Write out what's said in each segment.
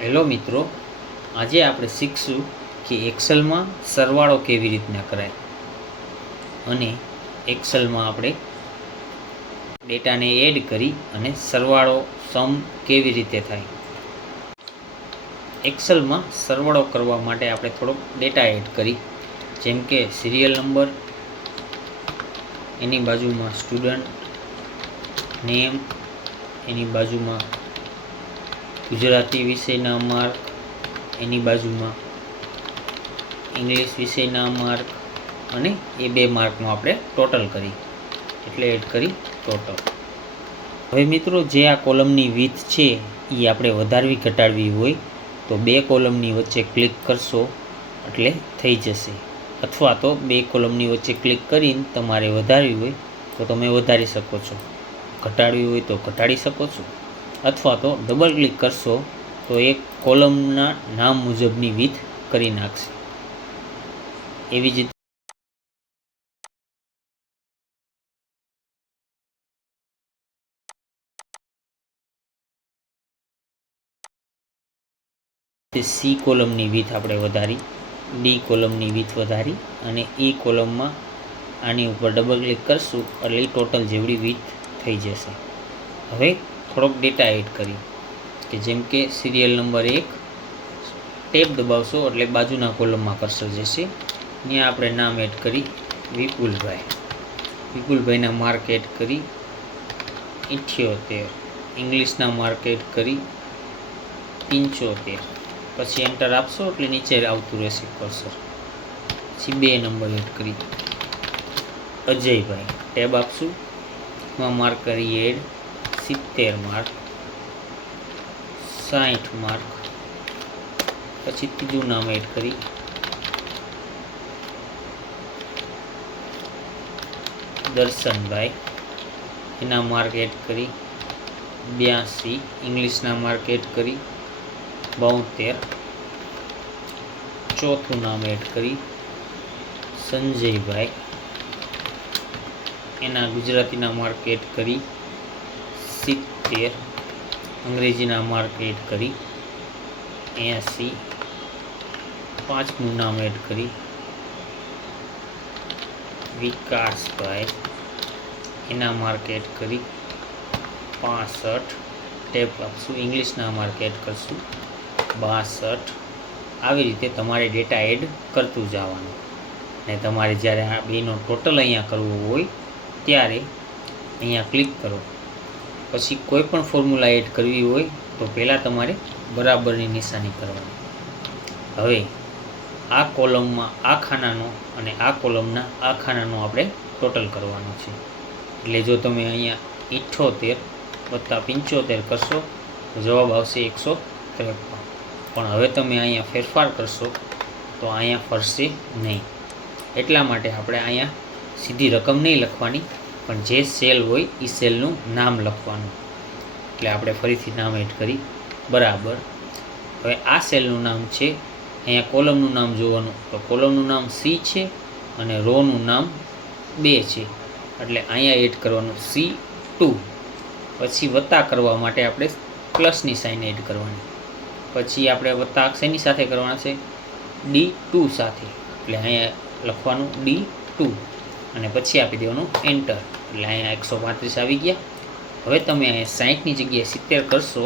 Hello મિત્રો, આજે આપણે શીખશું કે એક્સેલમાં સરવાળો કેવી રીતના કરાય અને એક્સેલમાં આપણે ડેટાને એડ કરી અને સરવાળો સમ કેવી રીતે થાય. એક્સેલમાં સરવાળો કરવા માટે આપણે થોડોક ડેટા એડ કરી, જેમ કે સિરિયલ નંબર, એની બાજુમાં સ્ટુડન્ટ નેમ, એની બાજુમાં ગુજરાતી વિષયના માર્ક, એની બાજુમાં ઇંગ્લિશ વિષયના માર્ક અને એ 2 માર્કનું આપણે ટોટલ કરી, એટલે એડ કરી ટોટલ. હવે મિત્રો, જે આ કોલમની વિડ્થ છે એ આપણે વધારવી ઘટાડવી હોય તો 2 કોલમની વચ્ચે ક્લિક કરશો એટલે થઈ જશે, અથવા તો 2 કોલમની વચ્ચે ક્લિક કરીને તમારે વધારવી હોય તો તમે વધારી શકો છો, ઘટાડવી હોય તો ઘટાડી શકો છો, અથવા તો ડબલ ક્લિક કરશો તો એક કોલમના નામ મુજબની વિડ્થ કરી નાખશે. એવી જ રીતે સી કોલમની વિડ્થ આપણે વધારી, ડી કોલમની વિડ્થ વધારી અને ઈ કોલમમાં આની ઉપર ડબલ ક્લિક કરશું એટલે ટોટલ જેવડી વિડ્થ થઈ જશે. હવે થોડોક ડેટા એડ કરી, કે જેમ કે સિરિયલ નંબર 1, ટેબ દબાવશો એટલે બાજુના કોલમમાં કર્સર જશે. ત્યાં આપણે નામ એડ કરી વિપુલભાઈ, વિપુલભાઈના માર્ક એડ કરી 78, ઇંગ્લિશના માર્ક એડ કરી 75. પછી એન્ટર આપશો એટલે નીચે આવતું રહેશે કર્સર. પછી 2 નંબર એડ કરી અજયભાઈ, ટેબ આપશું, એમાં માર્ક કરી એડ 70 માર્ક, 60 માર્ક. પછી ત્રીજું નામ એડ કરી દર્શનભાઈ, એના માર્ક એડ કરી 82, ઇંગ્લિશના માર્ક એડ કરી 72. ચોથું નામ એડ કરી સંજયભાઈ, એના ગુજરાતીના માર્ક એડ કરી 70, અંગ્રેજીના માર્ક એડ કરી 80. પાંચમું નામ એડ કરી વિકાસભાઈ, એના માર્ક એડ કરી 65. ટેબ આપશું, ઇંગ્લિશના માર્ક એડ કરશું 62. આવી રીતે તમારે ડેટા એડ કરતું જવાનું. ને તમારે જ્યારે આ બેનો ટોટલ અહીંયા કરવું હોય ત્યારે અહીંયા ક્લિક કરો. પછી કોઈ પણ ફોર્મ્યુલા એડ કરવી હોય તો પહેલાં તમારે બરાબરની નિશાની કરવાની. હવે આ કોલમમાં આ ખાનાનો અને આ કોલમના આ ખાનાનો આપણે ટોટલ કરવાનો છે. એટલે જો તમે અહીંયા 78 + 75 કરશો તો જવાબ આવશે 153. પણ હવે તમે અહીંયા ફેરફાર કરશો તો અહીંયા ફરશે નહીં. એટલા માટે આપણે અહીંયા સીધી રકમ નહીં લખવાની, પણ જે સેલ હોય એ સેલનું નામ લખવાનું. એટલે આપણે ફરીથી નામ એડ કરી બરાબર. હવે આ સેલનું નામ છે, અહીંયા કોલમનું નામ જોવાનું, તો કોલમનું નામ સી છે અને રોનું નામ 2 છે, એટલે અહીંયા એડ કરવાનું C2. પછી વત્તા કરવા માટે આપણે પ્લસની સાઇન એડ કરવાની. પછી આપણે વત્તા શેની સાથે કરવાના છે? D2 સાથે, એટલે અહીંયા લખવાનું D2 અને પછી આપી દેવાનું એન્ટર. એટલે અહીંયા 135 આવી ગયા. હવે તમે અહીંયા 60ની જગ્યાએ 70 કરશો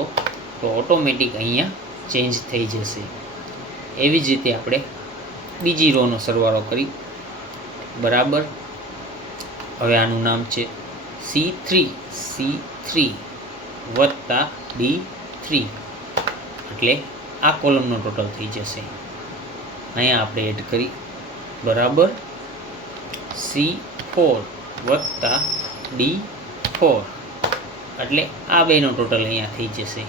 તો ઓટોમેટિક અહીંયા ચેન્જ થઈ જશે. એવી જ રીતે આપણે બીજી રોનો સરવાળો કરી બરાબર. હવે આનું નામ છે C3 વત્તા D3, એટલે આ કોલમનો ટોટલ થઈ જશે. અહીંયા આપણે એડ કરી બરાબર C4 વત્તા D4, એટલે આ બેનો ટોટલ અહીંયા થઈ જશે.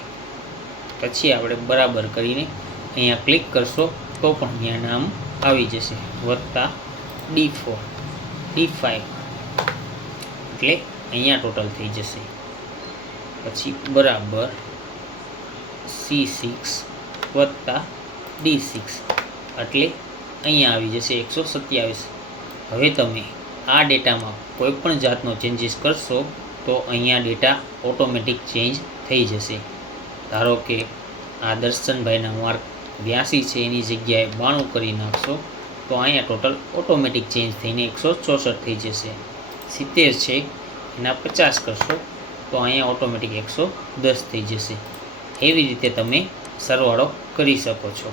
પછી આપણે બરાબર કરીને અહીંયા ક્લિક કરશો તો પણ અહીંયા નામ આવી જશે વત્તા D4, D5, એટલે અહીંયા ટોટલ થઈ જશે. પછી બરાબર C6 વત્તા D6, એટલે અહીંયા આવી જશે 127. હવે તમે આ ડેટામાં કોઈ પણ જાતનો ચેન્જીસ કરશો તો અહીંયા ડેટા ઓટોમેટિક ચેન્જ થઈ જશે. ધારો કે આ દર્શનભાઈના માર્ક 82 છે એની જગ્યાએ 92 કરી નાખશો તો અહીંયા ટોટલ ઓટોમેટિક ચેન્જ થઈને 164 થઈ જશે. 70 છે એના 50 કરશો તો અહીંયા ઓટોમેટિક 110 થઈ જશે. એવી રીતે તમે સરવાળો કરી શકો છો.